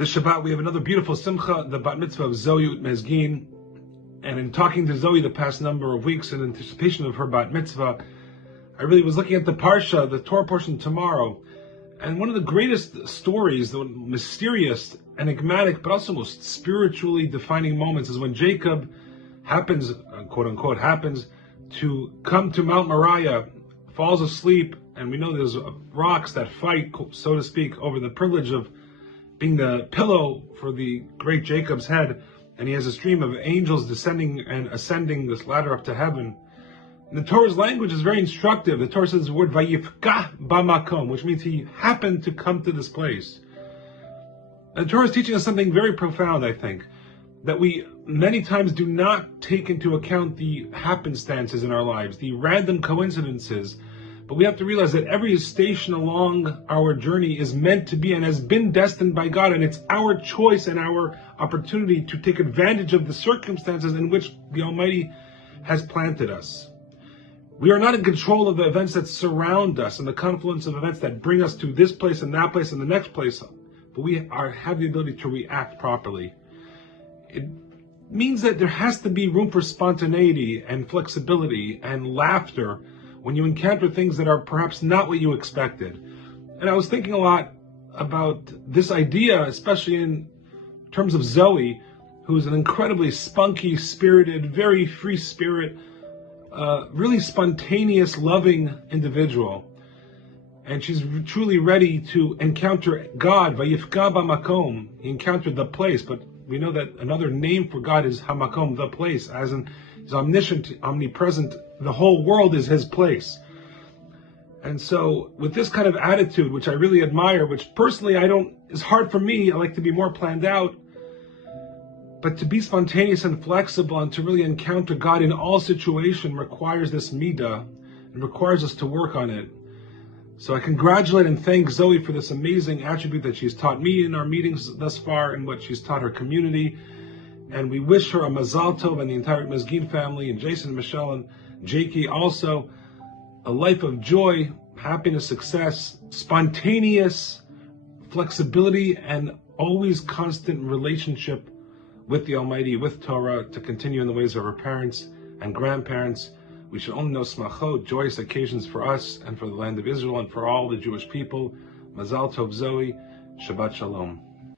This Shabbat we have another beautiful simcha, the bat mitzvah of Zoey Outmezguine. And in talking to Zoey the past number of weeks in anticipation of her bat mitzvah, I really was looking at the parsha, the Torah portion tomorrow. And one of the greatest stories, the mysterious, enigmatic, but also most spiritually defining moments is when Jacob happens, quote unquote, happens to come to Mount Moriah, falls asleep, and we know there's rocks that fight, so to speak, over the privilege of being the pillow for the great Jacob's head, and he has a stream of angels descending and ascending this ladder up to heaven. And the Torah's language is very instructive. The Torah says the word vayifkah bamakom, which means he happened to come to this place. And the Torah is teaching us something very profound, I think, that we many times do not take into account the happenstances in our lives, the random coincidences. But we have to realize that every station along our journey is meant to be and has been destined by God, and it's our choice and our opportunity to take advantage of the circumstances in which the Almighty has planted us. We are not in control of the events that surround us and the confluence of events that bring us to this place and that place and the next place, but we have the ability to react properly. It means that there has to be room for spontaneity and flexibility and laughter when you encounter things that are perhaps not what you expected. And I was thinking a lot about this idea, especially in terms of Zoey, who's an incredibly spunky, spirited, very free spirit, really spontaneous, loving individual. And she's truly ready to encounter God, vayifka bamakom. He encountered the place, but we know that another name for God is hamakom, the place, as in He's omniscient, omnipresent. The whole world is His place. And so with this kind of attitude, which I really admire, which personally is hard for me, I like to be more planned out, but to be spontaneous and flexible and to really encounter God in all situations requires this midah and requires us to work on it. So I congratulate and thank Zoey for this amazing attribute that she's taught me in our meetings thus far and what she's taught her community. And we wish her a Mazal Tov and the entire Outmezguine family, and Jason, Michelle, and Jakey also, a life of joy, happiness, success, spontaneous flexibility, and always constant relationship with the Almighty, with Torah, to continue in the ways of our parents and grandparents. We should only know smachot, joyous occasions for us and for the land of Israel and for all the Jewish people. Mazal Tov Zoey, Shabbat Shalom.